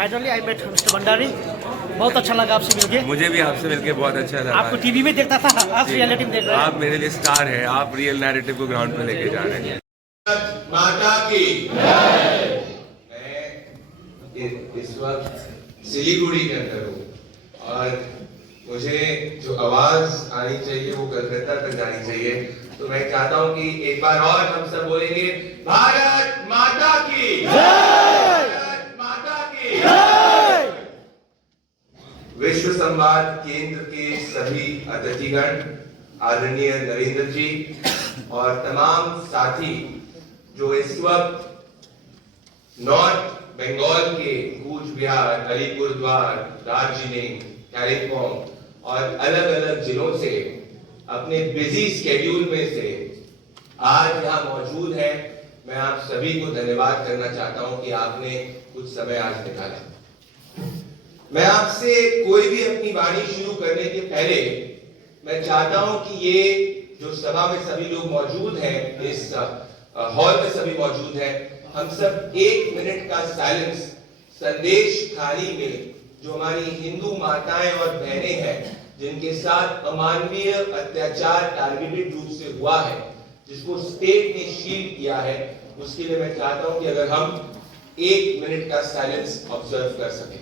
Finally I met mister Bhandari. बहुत अच्छा लगा आपसे मिलके। मुझे भी आपसे मिलके बहुत अच्छा लगा। आपको टीवी में देखता था, आज रियलिटी में देख रहे हैं। आप मेरे लिए स्टार हैं, आप रियल नैरेटिव को ग्राउंड पे लेके जा रहे हैं। माता की मैं इस वक्त सिलीगुड़ी के अंदर हूँ और मुझे जो आवाज आनी चाहिए वो कलकत्ता तक जानी चाहिए। तो मैं चाहता हूँ कि एक बार और हम सब बोलेंगे, भारत माता की जय, भारत माता की जय। विश्व संवाद केंद्र के सभी अतिथिगण, आदरणीय नरेंद्र जी और तमाम साथी जो इस वक्त नॉर्थ बंगाल के कूच बिहार, अलीपुरद्वार, दार्जिलिंग, कालिम्पोंग और अलग अलग जिलों से अपने बिजी स्केड्यूल में से आज यहाँ मौजूद हैं, मैं आप सभी को धन्यवाद करना चाहता हूँ कि आपने कुछ समय आज निकाला। मैं आपसे कोई भी अपनी वाणी शुरू करने के पहले मैं चाहता हूँ कि ये जो सभा में सभी लोग मौजूद हैं, इस हॉल में सभी मौजूद हैं, हम सब 1 मिनट का साइलेंस संदेश खाली में जो हमारी हिंदू माताएं और बहनें हैं जिनके साथ अमानवीय अत्याचार टारगेटेड रूप से हुआ है, जिसको स्टेट ने शील्ड किया है, उसके लिए मैं चाहता हूं कि अगर हम 1 मिनट का साइलेंस ऑब्जर्व कर सकें।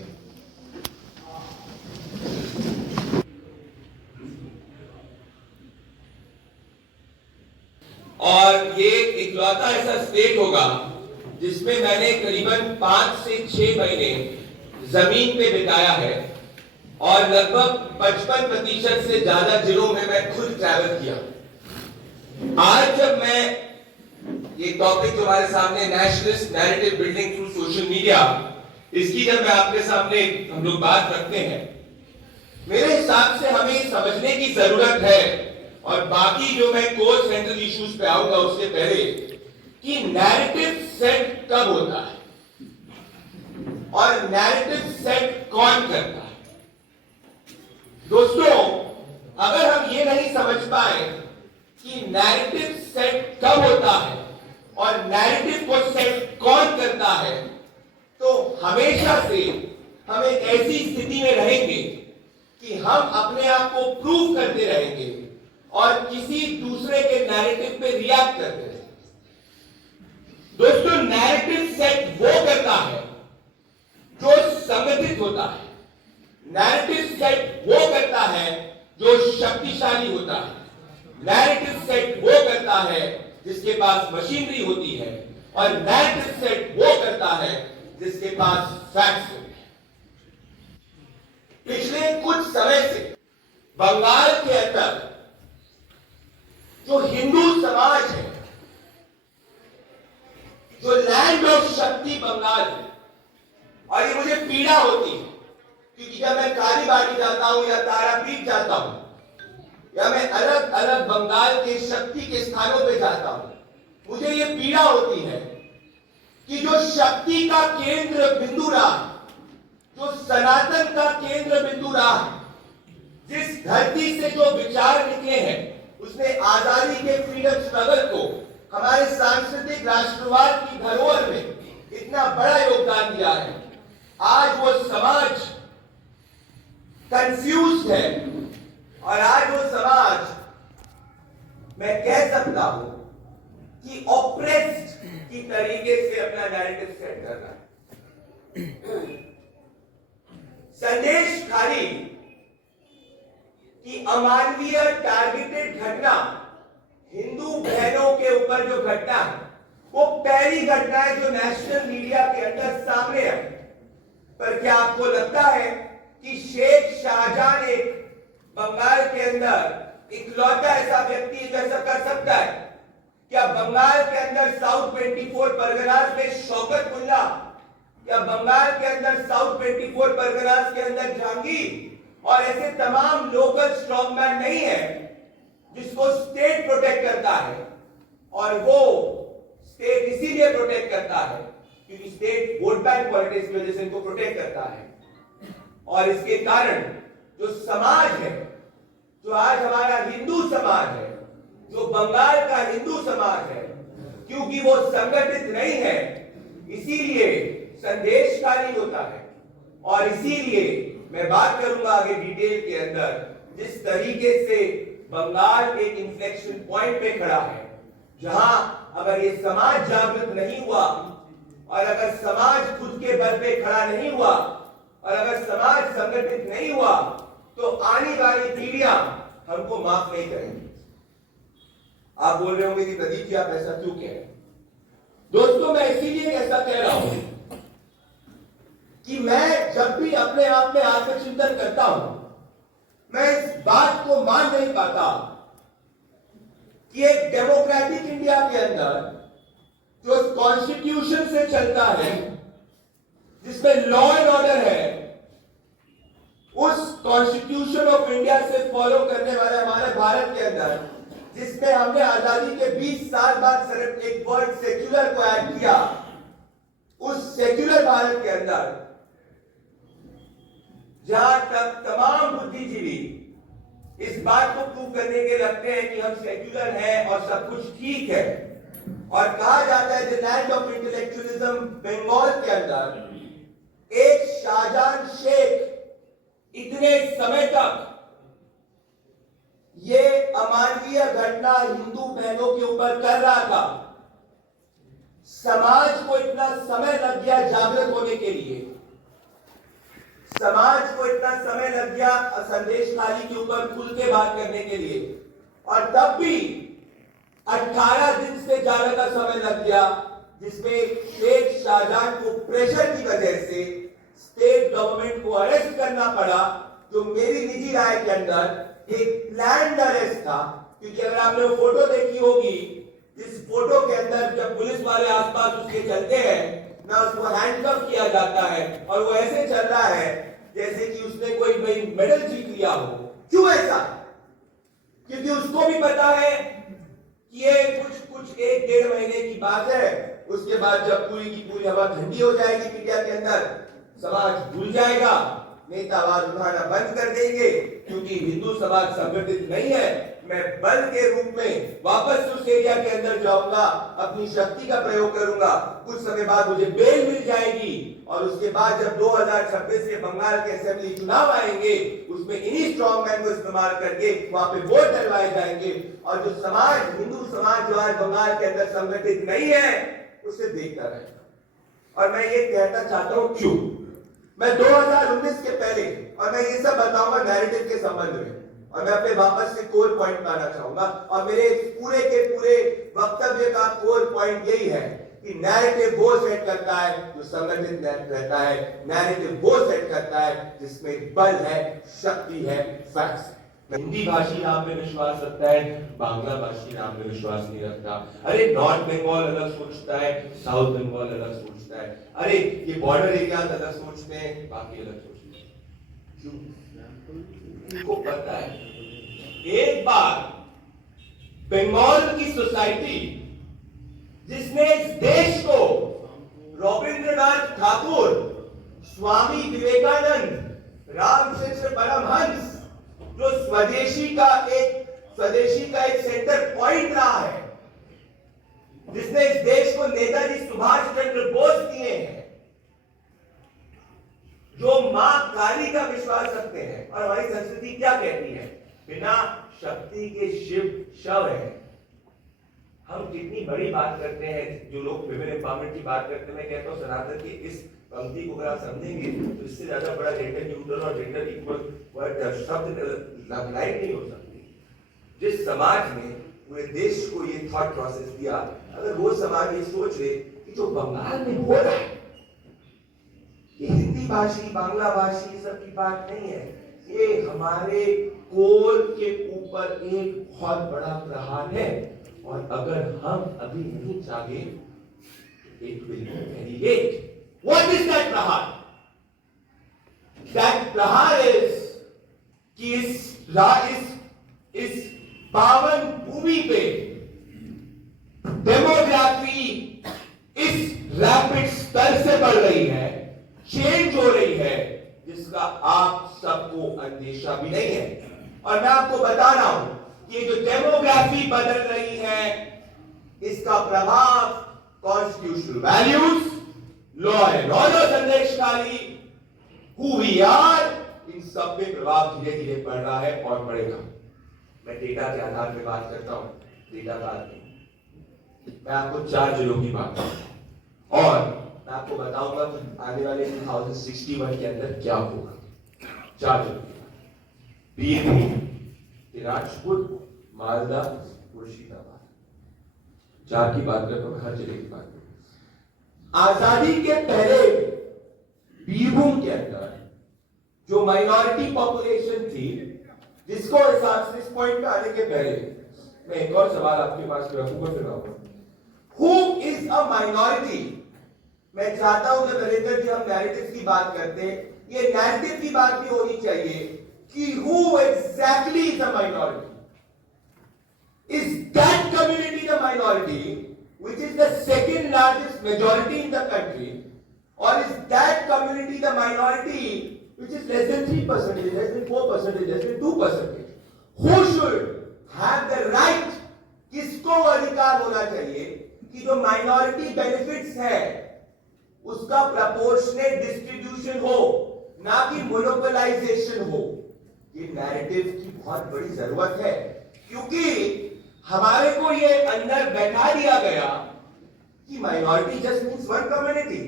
और ये इकलौता ऐसा स्टेट होगा जिसमें मैंने करीबन 5 से 6 महीने जमीन पे बिताया है और लगभग 55% से ज्यादा जिलों में मैं खुद ट्रैवल किया। आज जब मैं ये टॉपिक जो हमारे सामने nationalist narrative building through social media, इसकी जब मैं आपके सामने हम लोग बात रखते हैं, मेरे हिसाब से हमें समझने की जरूरत है, और बाकी जो मैं कोर सेंट्रल इश्यूज पे आऊंगा उसके पहले, कि नैरेटिव सेट कब होता है और नैरेटिव सेट कौन करता है। दोस्तों, अगर हम ये नहीं समझ पाए कि नैरेटिव सेट कब होता है और नैरेटिव को सेट कौन करता है, तो हमेशा से हम एक ऐसी स्थिति में रहेंगे कि हम अपने आप को प्रूव करते रहेंगे और किसी दूसरे के नैरेटिव पे रिएक्ट करते रहेंगे। दोस्तों, नैरेटिव सेट वो करता है जो संगठित होता है। नैरेटिव सेट वो करता है जो शक्तिशाली होता है। नैरेटिव सेट वो करता है जिसके पास मशीनरी होती है, और नैरेटिव सेट वो करता है जिसके पास फैक्ट्स होते हैं। पिछले कुछ समय से बंगाल के अंदर जो हिंदू समाज है, जो लैंड ऑफ शक्ति बंगाल है, और ये मुझे पीड़ा होती है क्योंकि जब मैं कालीबाड़ी जाता हूं या तारापीठ जाता हूं या मैं अलग अलग बंगाल के शक्ति के स्थानों पे जाता हूं, मुझे ये पीड़ा होती है कि जो शक्ति का केंद्र बिंदु रहा, जो सनातन का केंद्र बिंदु रहा, जिस धरती से जो विचार निकले हैं, उसने आजादी के फ्रीडम स्ट्रगल को, हमारे सांस्कृतिक राष्ट्रवाद की धरोहर में इतना बड़ा योगदान दिया है। आज वो समाज कंफ्यूज्ड है और आज वो समाज, मैं कह सकता हूं कि ऑप्रेस्ड की तरीके से अपना नैरेटिव सेट कर रहा है। संदेश खाली कि अमानवीय टारगेटेड घटना, हिंदू बहनों के ऊपर जो घटना है, वो पहली घटना है जो नेशनल मीडिया के अंदर सामने आई। पर क्या आपको लगता है कि शेख शाहजहां एक बंगाल के अंदर इकलौता ऐसा व्यक्ति है जो ऐसा कर सकता है? क्या बंगाल के अंदर साउथ 24 परगनास में शौकत मुल्ला, या बंगाल के अंदर साउथ 24 परगनास के अंदर जहांगीर और ऐसे तमाम लोकल स्ट्रॉन्गमैन नहीं है जिसको स्टेट प्रोटेक्ट करता है? और वो स्टेट इसीलिए प्रोटेक्ट करता है क्योंकि स्टेट वोट बैंक पॉलिटिक्स की वजह से इनको प्रोटेक्ट करता है। और इसके कारण जो समाज है, जो आज हमारा हिंदू समाज है, जो बंगाल का हिंदू समाज है, क्योंकि वो संगठित नहीं है, इसीलिए संदेश खाली होता है। और इसीलिए मैं बात करूंगा आगे डिटेल के अंदर जिस तरीके से बंगाल एक इन्फ्लेक्शन पॉइंट पे खड़ा है, जहां अगर ये समाज जागृत नहीं हुआ और अगर समाज खुद के बल पे खड़ा नहीं हुआ और अगर समाज संगठित नहीं हुआ तो आने वाली पीढ़ियां हमको माफ नहीं करेंगी। आप बोल रहे होंगे कि प्रदीप जी आप ऐसा क्यों कह रहे हैं? दोस्तों, मैं इसीलिए ऐसा कह रहा हूं कि मैं जब भी अपने आप में आत्मचिंतन करता हूं, मैं इस बात को मान नहीं पाता कि एक डेमोक्रेटिक इंडिया के अंदर जो कॉन्स्टिट्यूशन से चलता है, जिसमें लॉ एंड ऑर्डर है, उस कॉन्स्टिट्यूशन ऑफ इंडिया से फॉलो करने वाले हमारे भारत के अंदर, जिसमें हमने आजादी के 20 साल बाद सिर्फ एक वर्ड सेक्युलर को ऐड किया, उस सेक्युलर भारत के अंदर जहां तक तमाम बुद्धिजीवी इस बात को प्रूव करने के लगते हैं कि हम सेक्युलर हैं और सब कुछ ठीक है, और कहा जाता है the land of intellectualism Bengal के अंदर एक शाहजहां शेख इतने समय तक ये अमानवीय घटना हिंदू बहनों के ऊपर कर रहा था। समाज को इतना समय लग गया जागृत होने के लिए, समाज को इतना समय लग गया संदेश खाली के ऊपर खुल के बात करने के लिए, और तब भी 18 दिन से ज्यादा का समय लग गया, जिसमें शेख शाहजहां को प्रेशर की वजह से स्टेट गवर्नमेंट को अरेस्ट करना पड़ा, जो मेरी निजी राय के अंदर एक प्लान्ड अरेस्ट था। क्योंकि अगर आपने वो फोटो देखी होगी, जिस फोटो के अंदर जब पुलिस वाले आसपास उसके चलते हैं ना, उसको हैंडकफ किया जाता है और वो ऐसे चल रहा है जैसे कि उसने कोई मेडल जीत लिया हो। क्यों ऐसा? क्योंकि उसको भी पता है कि ये कुछ 1-1.5 महीने की बात है, उसके बाद जब पूरी की पूरी हवा ठंडी हो जाएगी मीडिया के अंदर, समाज भूल जाएगा, नेता आवाज उठाना बंद कर देंगे, क्योंकि हिंदू समाज संगठित नहीं है। मैं बल के रूप में वापस उस एरिया के अंदर जाऊंगा, अपनी शक्ति का प्रयोग करूंगा, कुछ समय बाद मुझे बेल मिल जाएगी, और उसके बाद जब 2026 के बंगाल के असेंबली चुनाव आएंगे, उसमें इन्हीं स्ट्रॉन्ग मैन को इस्तेमाल करके वहां पे वोट डलवाए जाएंगे, और जो समाज, हिंदू समाज जो आज बंगाल के अंदर संगठित नहीं है, उसे देखता रहेगा। और मैं ये कहना चाहता हूं क्यों, मैं 2019 के पहले, और मैं ये सब बताऊंगा नैरेटिव के संबंध में, और मैं अपने वापस से कोर पॉइंट लाना चाहूंगा, और मेरे पूरे के पूरे वक्तव्य का कोर पॉइंट यही है कि नैरेटिव वो सेट करता है जो संगठित रहता है, नैरेटिव वो सेट करता है जिसमें बल है, शक्ति है, फैक्ट्स है। हिंदी भाषी नाम में विश्वास रखता है, बांग्ला भाषी नाम में विश्वास नहीं रखता। अरे नॉर्थ बंगाल अलग सोचता है, साउथ बंगाल अलग सोचता है, अरे ये बॉर्डर एरिया अलग सोचते हैं, बाकी अलग सोचते हैं। क्यों? उनको पता है एक बार बंगाल की सोसाइटी जिसने इस देश को रविंद्रनाथ ठाकुर, स्वामी विवेकानंद, रामचंद्र परमहंस, जो स्वदेशी का एक सेंटर पॉइंट रहा है, जिसने इस देश को नेताजी सुभाष चंद्र बोस दिए हैं, जो मां काली का विश्वास रखते हैं। और हमारी संस्कृति क्या कहती है? बिना शक्ति के शिव शव है। हम कितनी बड़ी बात करते हैं, जो लोग विमेन एम्पावरमेंट की बात करते हैं, मैं कहता हूं सनातन की इस पंक्ति को अगर आप समझेंगे तो इससे ज्यादा बड़ा जेंडर न्यूट्रल और जेंडर इक्वल शब्द लाइन नहीं हो सकती। जिस समाज ने पूरे देश को ये थॉट प्रोसेस दिया, अगर वो समाज ये सोच ले कि जो बंगाल में हो रहा है, ये हिंदी भाषी, बांग्ला भाषी सब की बात नहीं है, ये हमारे कोर के ऊपर एक बहुत बड़ा प्रहार है, और अगर हम अभी नहीं जागे, it will be very late. What is that प्रहार? That प्रहार is कि इस पावन भूमि पे डेमोग्राफी इस रैपिड स्तर से बढ़ रही है, चेंज हो रही है, जिसका आप सबको अंदेशा भी नहीं है। और मैं आपको बता रहा हूं कि जो डेमोग्राफी बदल रही है, इसका प्रभाव constitutional values, law and order, संदेश खाली, who we are, इन सब पे प्रभाव धीरे धीरे पड़ रहा है और पड़ेगा। मैं डेटा के आधार पे बात करता हूं, डेटा का आधार मैं आपको 4 जिलों की बात करूं और मैं आपको बताऊंगा कि आने वाले 2061 के अंदर क्या होगा। 4 जिलों की बात, बीरभूम, दिनाजपुर, मालदा, मुर्शिदाबाद, 4 की बात करता हूं, हर जिले की बात करता हूं। आजादी के पहले बीरभूम के अंदर जो माइनॉरिटी पॉपुलेशन थी, जिसको हिसाब से इस पॉइंट पे आने के पहले मैं एक और सवाल आपके पास रखूंगा फिर आऊंगा। Who is a minority? मैं चाहता हूं जब नरेंद्र जी हम नैरेटिव की बात करते हैं, ये नैरेटिव की बात भी होनी चाहिए कि who exactly is a minority? Is that community the minority, which is the second largest majority in the country, or is that community the minority which is less than 3%, less than 4%, less than 2%? Who should have the right? किसको अधिकार होना चाहिए कि जो minority benefits है उसका proportionate distribution हो, ना कि मोनोपोलाइजेशन हो। ये नैरेटिव की बहुत बड़ी जरूरत है, क्योंकि हमारे को ये अंदर बैठा दिया गया कि minority just means one community.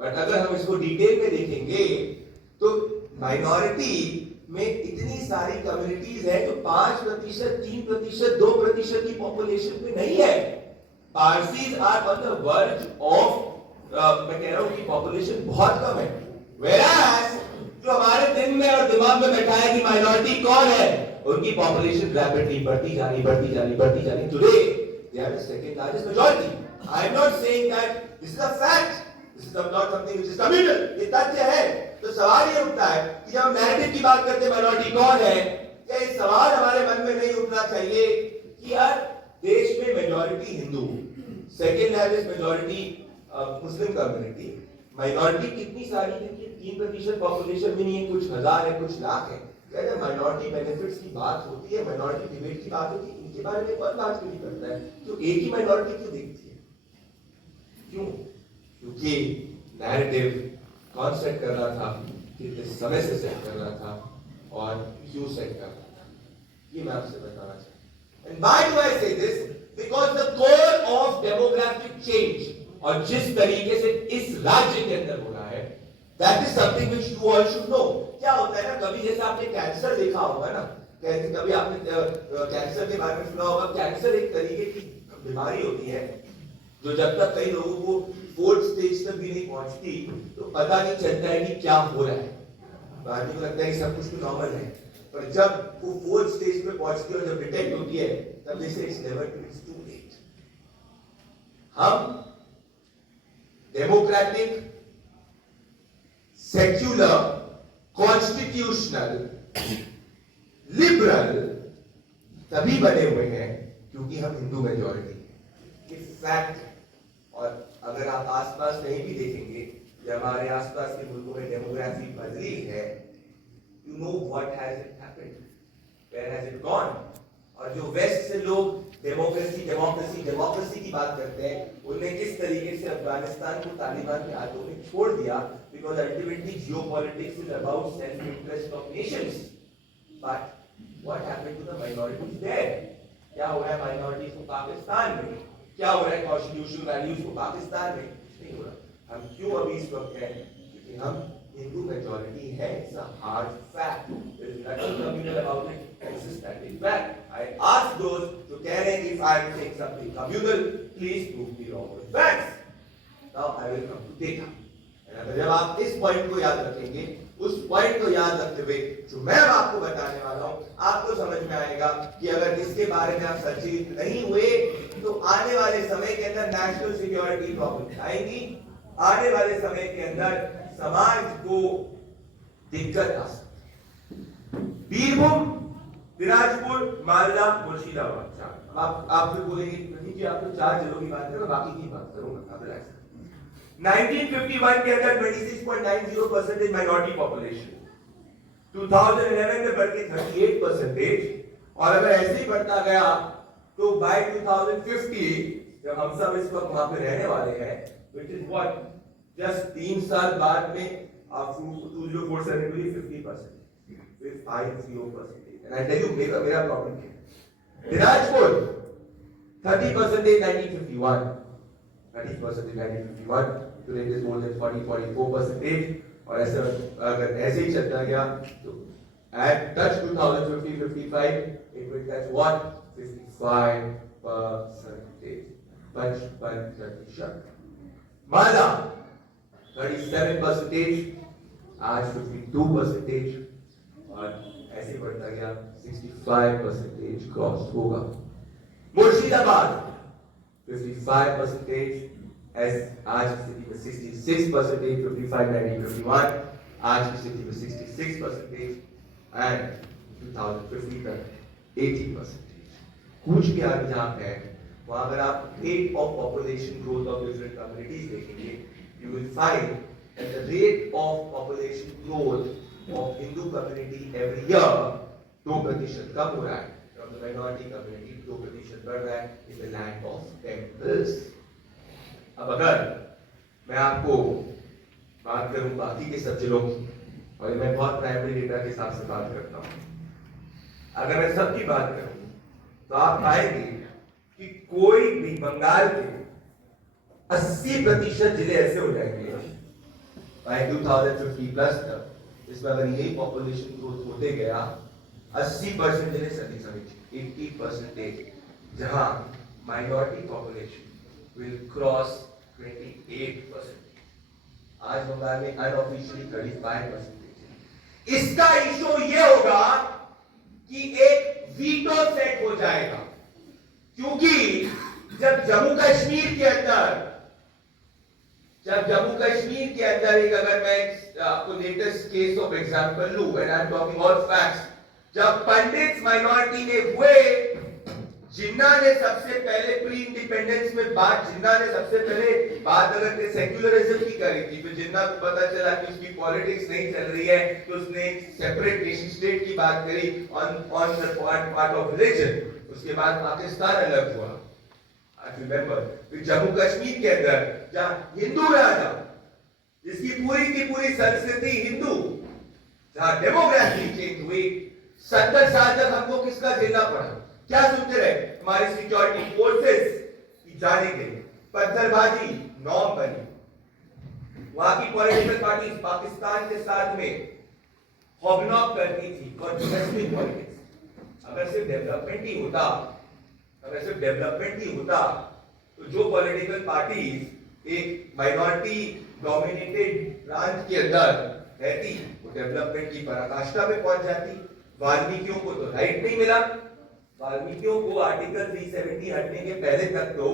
But अगर हम इसको डिटेल में देखेंगे तो माइनॉरिटी में इतनी सारी कम्युनिटीज है जो 5%, 3%, 2% की पॉपुलेशन में नहीं है। Parsis are on the verge of मैं कह रहा हूं कि पॉपुलेशन बहुत कम है। Whereas जो हमारे दिन में और दिमाग में बैठा है कि माइनॉरिटी कौन है, उनकी पॉपुलेशन रैपिडली बढ़ती जा रही। Today they are the second largest majority. I am not saying that this is a fact. This is not something which is communal. ये तथ्य है। तो सवाल ये उठता है कि जब हम नैरेटिव की बात करते हैं माइनॉरिटी कौन है, क्या ये सवाल हमारे मन में नहीं उठना चाहिए कि यार देश में majority Hindu, second largest majority Muslim community, minority कितनी सारी है कि 3% पॉपुलेशन भी नहीं है, कुछ हजार है, कुछ लाख है। क्या माइनॉरिटी बेनिफिट्स की बात होती है, माइनॉरिटी डिबेट की बात होती है, इनके बारे में कौन बात क्यों नहीं करता है? तो एक ही माइनॉरिटी क्यों दिखती है? क्यों? क्योंकि नैरेटिव कौन सेट कर रहा था, कितने समय से सेट कर रहा था और क्यों सेट कर रहा था, ये मैं आपसे बताना चाहता हूं। And why do I say this? Because the core of demographic change और जिस तरीके से इस राज्य के अंदर हो रहा है, that is something which you all should know। क्या होता है ना, कभी जैसे आपने कैंसर देखा होगा ना, कभी आपने कैंसर के बारे में सुना होगा। कैंसर एक तरीके की बीमारी होती है जो जब तक कई लोगों को 4th स्टेज तक भी नहीं पहुंचती तो पता नहीं चलता है कि क्या हो रहा है। आदमी को लगता है कि सब कुछ तो नॉर्मल है, पर जब वो 4th स्टेज पे पहुंचती है और जब डिटेक्ट होती है तब जैसे इट्स नेवर टू लेट। हम डेमोक्रेटिक, सेक्युलर, कॉन्स्टिट्यूशनल, लिबरल तभी बने हुए हैं क्योंकि हम हिंदू मेजॉरिटी। ये फैक्ट। और अगर आप आसपास कहीं भी देखेंगे कि हमारे आसपास के मुल्कों में डेमोग्राफी बदली है, you know what has it happened, where has it gone. और जो वेस्ट से लोग डेमोक्रेसी की बात करते हैं, उन्होंने किस तरीके से अफगानिस्तान को तालिबान के हाथों में छोड़ दिया, because ultimately geopolitics is about self interest of nations. But what happened to the minorities there? क्या हो रहा है माइनॉरिटीज को पाकिस्तान में? क्या हो रहा है कॉन्स्टिट्यूशनल वैल्यूज को पाकिस्तान में? नहीं हो रहा। हम क्यों अभी इस वक्त हैं? क्योंकि हम हिंदू मेजॉरिटी है। It's a hard fact, there is nothing communal about it, it's a static fact. I ask those जो कह रहे हैं कि if I am saying something communal, please prove me wrong with facts. Now I will come to data. जब आप इस point को याद रखेंगे, उस पॉइंट को याद रखते हुए जो मैं आपको बताने वाला हूं, आपको समझ में आएगा कि अगर इसके बारे में आप सचेत नहीं हुए तो आने वाले समय के अंदर नेशनल सिक्योरिटी प्रॉब्लम आएंगी। आने वाले समय के अंदर समाज को दिक्कत आ सकती है। बीरभूम, दिनाजपुर, मालदा, मुर्शिदाबाद। आप फिर बोलेंगे नहीं कि आप तो 4 जिलों की बात करें, बाकी की बात करूंगा। आप रिलैक्स। 1951 के अंदर 26.90% माइनॉरिटी पॉपुलेशन, 2011 में बढ़ के 38%, और अगर ऐसे ही बढ़ता गया तो बाय 2050 जब हम सब इस वक्त वहां पे रहने वाले हैं, which is what, just 3 साल बाद में 2047 will be 50%. With 50%. And I tell you, मेरा problem क्या है? Dinajpur, 30% 1951. 30% 1951. Today it is more than 44%. और ऐसे अगर ऐसे ही चलता गया तो at touch 2050-55 it will touch what? 55%. 55%. Mala 37%, आज 52%, और ऐसे बढ़ता गया 65% क्रॉस होगा. मुर्शिदाबाद 55%, आज की स्थिति में 66%, 55 1951, आज की स्थिति में 66%, and 2050 तक 80%. कुछ भी आगे जहाँ है वहाँ अगर आप rate of population growth of different communities देखेंगे, you will find that the rate of population growth of Hindu community every year 2% कम हो रहा है, from the minority community 2% बढ़ रहा है in the land of temples. अब अगर मैं आपको बात करूं बाकी के सब जिलों की, और मैं बहुत प्राइमरी डेटा के हिसाब से बात करता हूं, अगर मैं सबकी बात करूं तो आप पाएंगे कि कोई भी बंगाल के 80% जिले ऐसे हो जाएंगे बाय 2050 प्लस तक, इसमें अगर यही पॉपुलेशन ग्रोथ होते गया 80% जिले सभी सभी 80%, जहां माइनॉरिटी पॉपुलेशन विल क्रॉस 28%. आज बंगाल में अनऑफिशियली 35%. इसका इशू ये होगा कि एक वीटो सेट हो जाएगा, क्योंकि जब जम्मू कश्मीर के अंदर एक, अगर मैं आपको लेटेस्ट केस ऑफ एग्जांपल लूं, and I am talking all facts, जब पंडित माइनॉरिटी में हुए, जिन्ना ने सबसे पहले प्री इंडिपेंडेंस में जिन्ना ने सबसे पहले बात अगर सेक्युलरिज्म की करी थी, फिर जिन्ना को पता चला कि उसकी पॉलिटिक्स नहीं चल रही है, तो उसने एक सेपरेट नेशन स्टेट की बात करी on the part of religion. उसके बाद पाकिस्तान अलग हुआ. आई रिमेंबर फिर जम्मू कश्मीर के अंदर जहां हिंदू राजा, जिसकी पूरी की पूरी संस्कृति हिंदू, जहां डेमोग्राफी चेंज हुई, 70 साल तक हमको किसका झेलना पड़ा? क्या सुनते रहे? हमारी सिक्योरिटी फोर्सेस की जाने के लिए पत्थरबाजी नॉर्म बनी. वहां की पॉलिटिकल पार्टी पाकिस्तान के साथ में हॉबनॉब करती थी फॉर डोमेस्टिक पॉलिटिक्स. अगर सिर्फ डेवलपमेंट ही होता तो जो पॉलिटिकल पार्टीज एक माइनॉरिटी डोमिनेटेड ब्रांच के अंदर रहती, वो डेवलपमेंट की पराकाष्ठा में पहुंच जाती. वाल्मीकियों को तो राइट नहीं मिला. वाल्मीकियों को आर्टिकल 370 हटने के पहले तक तो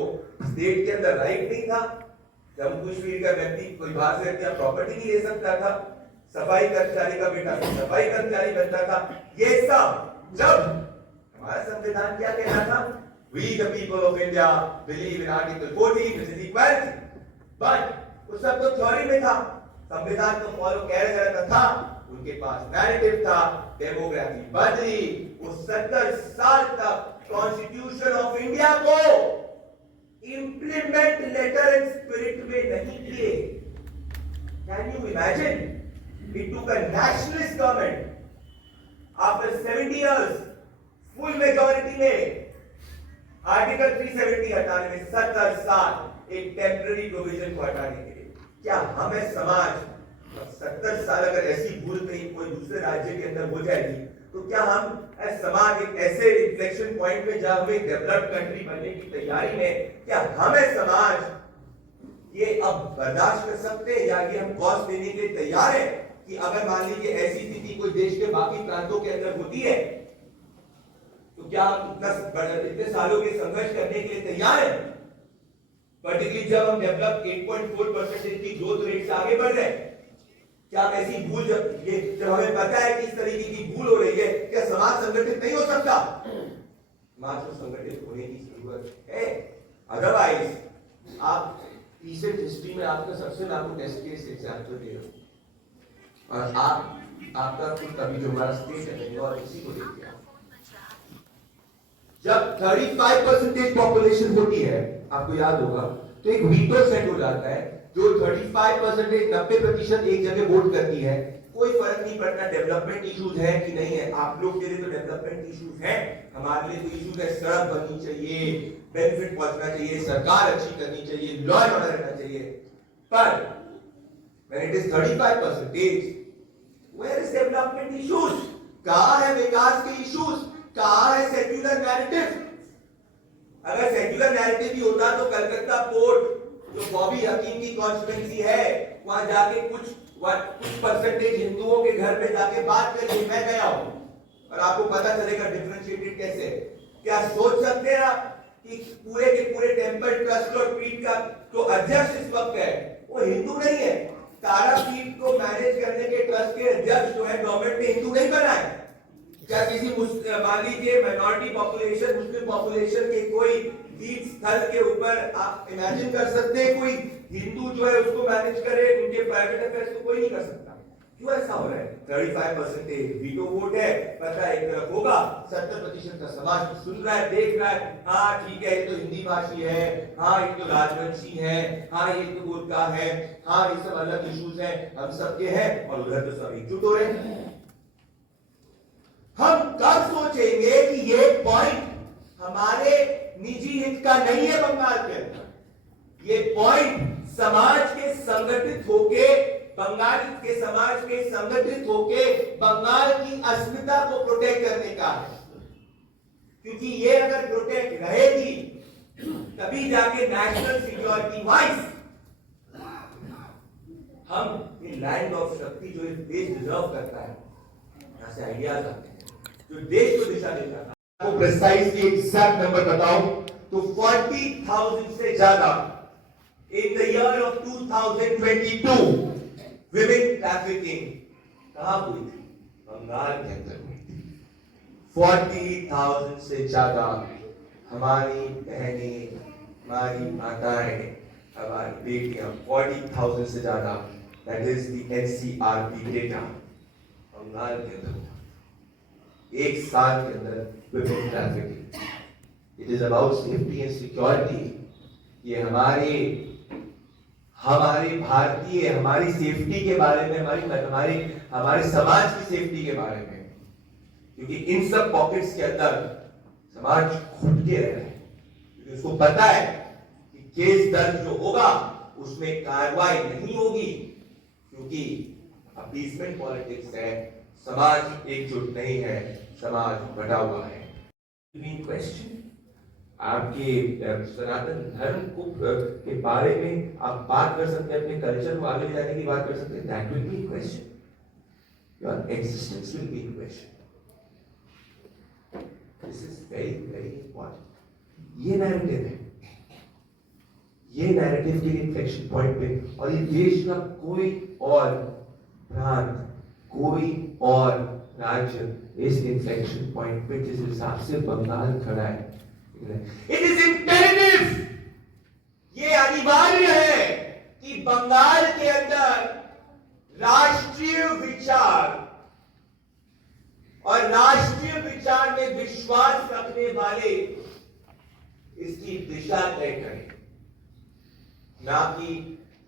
स्टेट के अंदर राइट नहीं था. जम्मू कश्मीर का व्यक्ति कोई बाहर से प्रॉपर्टी नहीं ले सकता था. सफाई कर्मचारी का बेटा सफाई कर्मचारी बनता था. ये सब जब हमारा संविधान क्या कहना था? We the people of India believe in Article 14, which is equality. But वो सब तो थ्योरी में था, संविधान को फॉलो कैसे करता था? उनके पास नैरेटिव था, डेमोग्राफी बदली. वो 70 साल तक कॉन्स्टिट्यूशन ऑफ इंडिया को इंप्लीमेंट लेटर एंड स्पिरिट में नहीं किए. Can you imagine? It took a nationalist government after 70 years full majority में आर्टिकल 370 हटाने में 70 साल एक टेम्पररी प्रोविजन को हटाने के लिए. क्या हमें समाज 70 साल अगर ऐसी भूल कहीं कोई दूसरे राज्य के अंदर हो जाएगी, तो क्या हम समाज एक ऐसे इन्फ्लेक्शन पॉइंट में जहां हमें डेवलप्ड कंट्री बनने की तैयारी में, क्या हमें समाज ये अब बर्दाश्त कर सकते हैं, या ये हम कॉस्ट देने के लिए तैयार है कि अगर मान लीजिए ऐसी स्थिति कोई देश के बाकी प्रांतों के अंदर होती है, तो क्या हम इतने सालों के संघर्ष करने के लिए तैयार हैं? पर्टिकुलरली जब हम डेवलप 8.4% की ग्रोथ रेट से आगे बढ़ रहे हैं, क्या हम ऐसी भूल जब हमें पता है कि इस तरीके की भूल हो रही है, क्या समाज संगठित नहीं हो सकता? समाज को संगठित होने की जरूरत है. अदरवाइज आप रिसेंट हिस्ट्री में आपका सबसे मैं आपको टेस्ट केस एग्जांपल दे रहा हूं, और आपका खुद कभी जो हमारा स्टेट है और इसी को देखिए. जब 35% पॉपुलेशन होती है, आपको याद होगा, तो एक वीटो सेट हो जाता है जो 35% 90% एक जगह वोट करती है, कोई फर्क नहीं पड़ता डेवलपमेंट इश्यूज है कि नहीं है। आप लोग के लिए तो डेवलपमेंट इश्यूज है, हमारे लिए तो इश्यूज है सड़क बननी चाहिए, बेनिफिट पहुंचना चाहिए, सरकार अच्छी करनी चाहिए, लॉ एंड ऑर्डर रहना चाहिए। पर when it is 35%, where is development issues? कहां है विकास के इश्यूज? कहां है सेक्युलर नैरेटिव? अगर सेक्युलर नैरेटिव भी होता तो कलकत्ता पोर्ट जो बॉबी हकीम की कॉन्स्टिट्यूएंसी है, वहां जाके कुछ परसेंटेज हिंदुओं के घर पे जाके बात करिए। मैं गया हूं और आपको पता चलेगा डिफरेंशिएटेड कैसे। क्या सोच सकते हैं आप कि पूरे के पूरे टेंपल ट्रस्ट और पीठ का जो अध्यक्ष इस वक्त है वो हिंदू नहीं है? तारापीठ को मैनेज करने के ट्रस्ट के अध्यक्ष जो है गवर्नमेंट ने हिंदू नहीं बनाए। क्या किसी मान लीजिए माइनॉरिटी पॉपुलेशन, मुस्लिम पॉपुलेशन के कोई तीर्थ स्थल के ऊपर आप इमेजिन कर सकते हैं कोई हिंदू जो है उसको मैनेज करे? उनके प्राइवेट अफेयर्स तो कोई नहीं कर सकता। क्यों ऐसा हो रहा है? 35% वीटो वोट है, पता है एक तरफ होगा, 70% का समाज सुन रहा है, देख रहा है, हाँ ठीक है ये तो हिंदी भाषी है, हाँ ये तो राजवंशी है, हाँ ये तो गोरखा है, हाँ ये सब अलग इश्यूज हैं, हम सबके हैं, और उधर तो सब एकजुट हो रहे हैं। हम कब सोचेंगे कि ये पॉइंट हमारे निजी हित का नहीं है बंगाल के अंदर? ये पॉइंट समाज के संगठित होके, बंगाल के समाज के संगठित होके बंगाल की अस्मिता को प्रोटेक्ट करने का है। क्योंकि ये अगर प्रोटेक्ट रहेगी तभी जाके नेशनल सिक्योरिटी वाइज हम ये लैंड ऑफ शक्ति जो इस देश डिजर्व करता है, यहां से आइडियाज आते हैं जो देश को दिशा देता है। आपको प्रिसाइजली एग्जैक्ट नंबर बताऊं तो 40,000 से ज्यादा in the year of 2022 women trafficking कहां हुई थी? बंगाल के अंदर हुई थी। 40,000 से ज्यादा हमारी बहनें, हमारी माताएं, हमारी बेटियां, 40,000 से ज्यादा, that is the NCRP data, Bengal के अंदर एक साल के अंदर women trafficking। It is about safety and security। ये हमारे भारतीय हमारी सेफ्टी के बारे में, हमारे समाज की सेफ्टी के बारे में, क्योंकि इन सब पॉकेट्स के अंदर समाज घुट के रह रहा है, क्योंकि उसको पता है कि केस दर्ज जो होगा उसमें कार्रवाई नहीं होगी, क्योंकि अपीसमेंट पॉलिटिक्स है, समाज एकजुट नहीं है, समाज बटा हुआ है। क्वेश्चन आपके सनातन धर्म को के बारे में आप बात कर सकते हैं, अपने कल्चर को आगे ले जाने की बात कर सकते हैं, that will be question, your existence will be question. This is very very important. ये नैरेटिव है, ये नैरेटिव के इन्फ्लेक्शन पॉइंट पे, और ये देश का कोई और प्रांत, कोई और राज्य इस इन्फ्लेक्शन पॉइंट पे जिस हिसाब से बंगाल खड़ा है, इट इज इंपेरेटिव, ये अनिवार्य है कि बंगाल के अंदर राष्ट्रीय विचार और राष्ट्रीय विचार में विश्वास रखने वाले इसकी दिशा तय करें, ना कि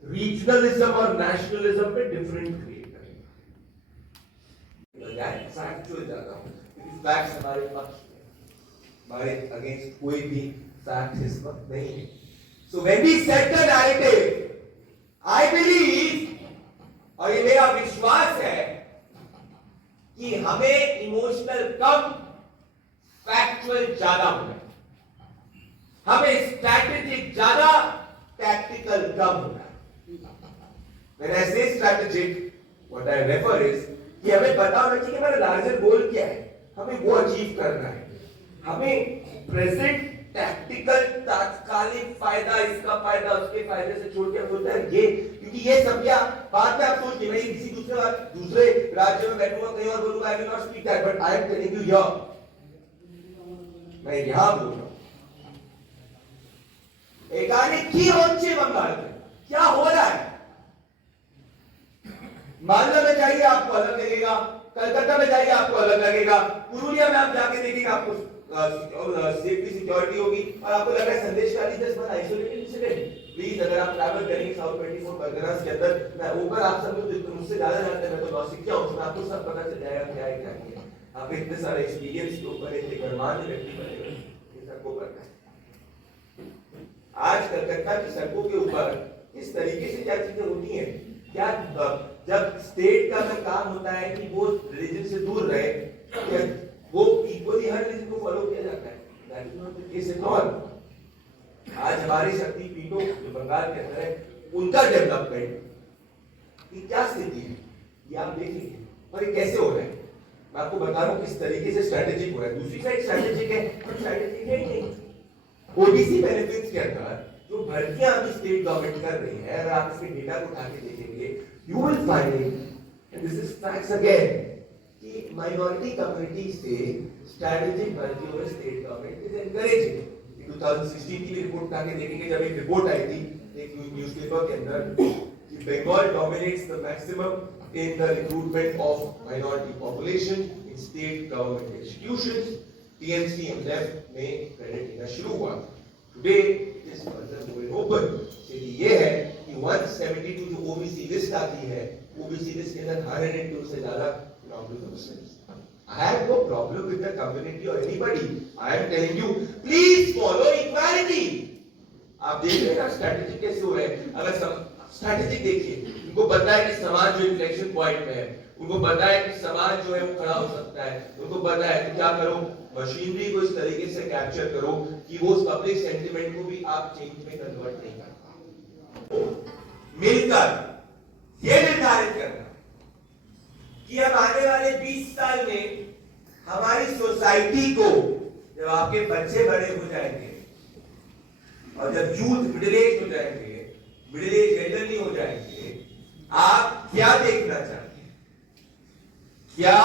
रीजनलिज्म और नेशनलिज्म पे डिफरेंट क्रिएट करें। फैक्चुअल जाता हूं, क्योंकि फैक्ट्स हमारे पक्ष में, हमारे अगेंस्ट कोई भी फैक्ट इस वक्त नहीं है। So when we set the narrative, I believe, और ये मेरा विश्वास है कि हमें इमोशनल कम, फैक्चुअल ज्यादा होना है, हमें स्ट्रैटेजिक ज्यादा, टैक्टिकल कम होना है। व्हेन आई से strategic, what I refer is कि हमें पता होना चाहिए कि हमारा लार्जर गोल क्या है, हमें वो अचीव करना है। हमें प्रेजेंट टैक्टिकल तात्कालिक फायदा, इसका फायदा उसके फायदे से छोड़ के बोलता है ये, क्योंकि ये सब क्या बात है, आप सोचिए, मैं किसी दूसरे राज्य में बैठूंगा, कहीं और बोलूंगा, I will not speak that, but I am telling you here, मैं यहां बोल रहा हूं। एकाएक की होचे बंगाल में क्या हो रहा है? मालदा में जाइए आपको अलग लगेगा, कलकत्ता में जाइए आपको अलग लगेगा, पुरुलिया में आप जाके देखिएगा आपको सेफ्टी सिक्योरिटी होगी, और आपको लग रहा है संदेश का जस्ट बना आइसोलेटेड इंसिडेंट, वी प्लीज अगर आप ट्रैवल करेंगे साउथ 24 परगनास के अंदर, मैं ऊपर आप सब लोग मुझसे ज्यादा जानते हैं, मैं तो नौसिखिया हूं, तो आपको सब पता चल जाएगा क्या है क्या नहीं है। आप इतने सारे एक्सपीरियंस के ऊपर इतने गणमान्य व्यक्ति बने हुए ये सड़कों पर आज कलकत्ता की सड़कों के ऊपर इस तरीके से क्या चीजें होती हैं, क्या जब स्टेट का अगर काम होता है कि वो रिलीजन से दूर रहे, क्या वो इक्वली हर रिलीजन को फॉलो किया जाता है? That is not the case at all. आज हमारी शक्ति पीठों जो बंगाल के अंदर है उनका डेवलपमेंट की क्या स्थिति है ये आप देखेंगे, और ये कैसे हो रहा है मैं आपको बता रहा हूं किस तरीके से स्ट्रेटेजिक हो रहा है। दूसरी साइड स्ट्रेटेजिक है, पर स्ट्रेटेजिक है ही नहीं। ओबीसी बेनिफिट्स के अंदर जो भर्तियां अभी स्टेट गवर्नमेंट कर रही है, अगर आप इसके डेटा को उठा के देखेंगे, you will find and this is facts again कि माइनॉरिटी कम्युनिटी से स्ट्रेटेजिक भर्तियों में स्टेट गवर्नमेंट इज एनकरेजिंग। 2016 की रिपोर्ट उठा के देखेंगे, जब एक रिपोर्ट आई थी एक न्यूज़पेपर के अंदर कि Bengal dominates the maximum in the recruitment of minority population in state government institutions. TMC and left में क्रेडिट देना शुरू हुआ। Today is further going open. ये है कि 172 जो ओबीसी लिस्ट आती है, ओबीसी लिस्ट के अंदर 102 से ज्यादा belong to the Muslims. I have no problem with the community or anybody. I am telling you, please follow equality. आप देख रहे हैं ना स्ट्रैटेजी कैसे हो रहे हैं। अगर स्ट्रैटेजी देखिए, उनको पता है कि समाज जो इन्फ्लेक्शन पॉइंट में है, उनको पता है कि समाज जो है वो खड़ा हो सकता है, उनको पता है कि क्या करो, मशीनरी को इस तरीके से कैप्चर करो कि वो पब्लिक सेंटिमेंट को भी आप चेंज में कन्वर्ट नहीं कर पाओ। मिलकर ये निर्धारित करना कि अब आने वाले 20 साल में हमारी सोसाइटी को, जब आपके बच्चे बड़े हो जाएंगे और जब यूथ मिडिल एज हो जाएंगे, मिडिल एज एल्डरली हो जाएंगे, आप क्या देखना चाहते हैं? क्या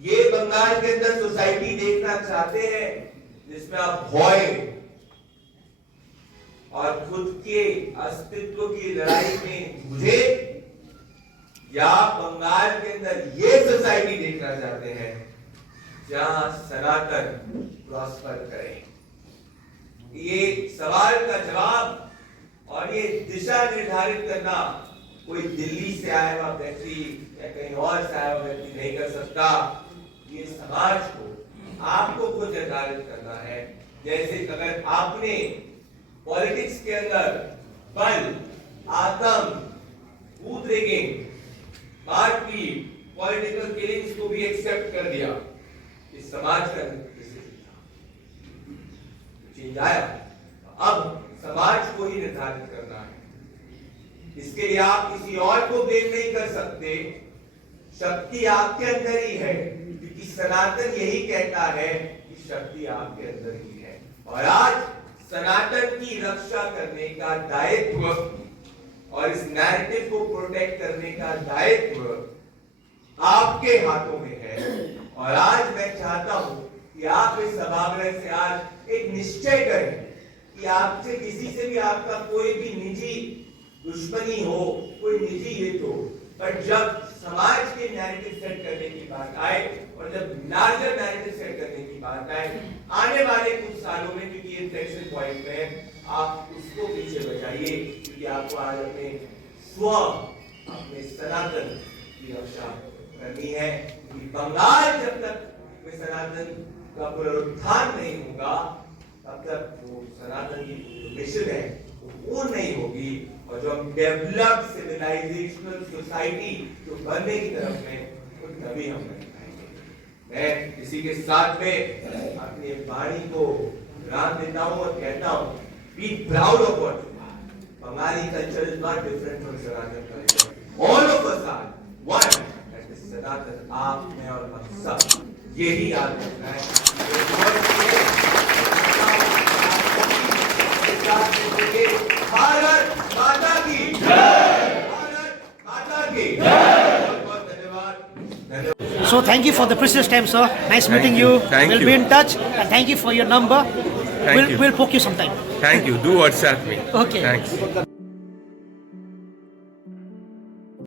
ये बंगाल के अंदर सोसाइटी देखना चाहते हैं जिसमें आप भय और खुद के अस्तित्व की लड़ाई में जूझे, या बंगाल के अंदर ये सोसाइटी देखना चाहते हैं जहां सनातन प्रॉस्पर करे? ये सवाल का जवाब और ये दिशा निर्धारित करना कोई दिल्ली से आया हुआ व्यक्ति या कहीं और से आया हुआ व्यक्ति नहीं कर सकता। ये समाज को आपको खुद निर्धारित करना है। जैसे अगर आपने पॉलिटिक्स के अंदर बल, आतंक, बूथ रिगिंग, मारपीट, पॉलिटिकल किलिंग्स को भी एक्सेप्ट कर दिया, इस समाज का चेंज आया। अब समाज को ही निर्धारित करना है। इसके लिए आप किसी और को ब्लेम नहीं कर सकते। शक्ति आपके अंदर ही है, क्योंकि सनातन यही कहता है कि शक्ति आपके अंदर ही है। और आज सनातन की रक्षा करने का दायित्व और इस नैरेटिव को प्रोटेक्ट करने का दायित्व आपके हाथों में है। और आज मैं चाहता हूं कि आप इस सभागृह से आज एक निश्चय करें कि आपसे किसी से भी आपका कोई भी निजी दुश्मनी हो, कोई निजी हित हो, पर जब समाज के नैरेटिव सेट करने की बात आए और जब लार्जर नैरेटिव सेट करने की बात आए, आने वाले कुछ सालों में, क्योंकि ये इन्फ्लेक्शन पॉइंट में है, आप उसको पीछे बचाइए, क्योंकि आपको आज अपने स्व, अपने सनातन की रक्षा करनी है। कि बंगाल जब तक में सनातन का पुनरुत्थान नहीं होगा, तब तक वो सनातन की जो मिशन है वो पूर्ण नहीं होगी। और जो हम डेवलप्ड सिविलाइजेशनल सोसाइटी जो बनने की तरफ में, वो तभी हम नहीं पाएंगे। मैं इसी के साथ में अपनी वाणी को विराम देता हूँ और कहता हूँ, be proud of what you are. Bengali culture is not different from Sanatan culture. All of us are one. That is Sanatan. आप, मैं और हम सब यही याद रखना है। भारत माता की जय! भारत माता की जय! बहुत धन्यवाद। So thank you for the precious time, sir. Nice meeting you. Thank We'll you. be in touch, and thank you for your number. Thank you. We'll poke you sometime. Thank you. Do WhatsApp me. Okay. Thanks.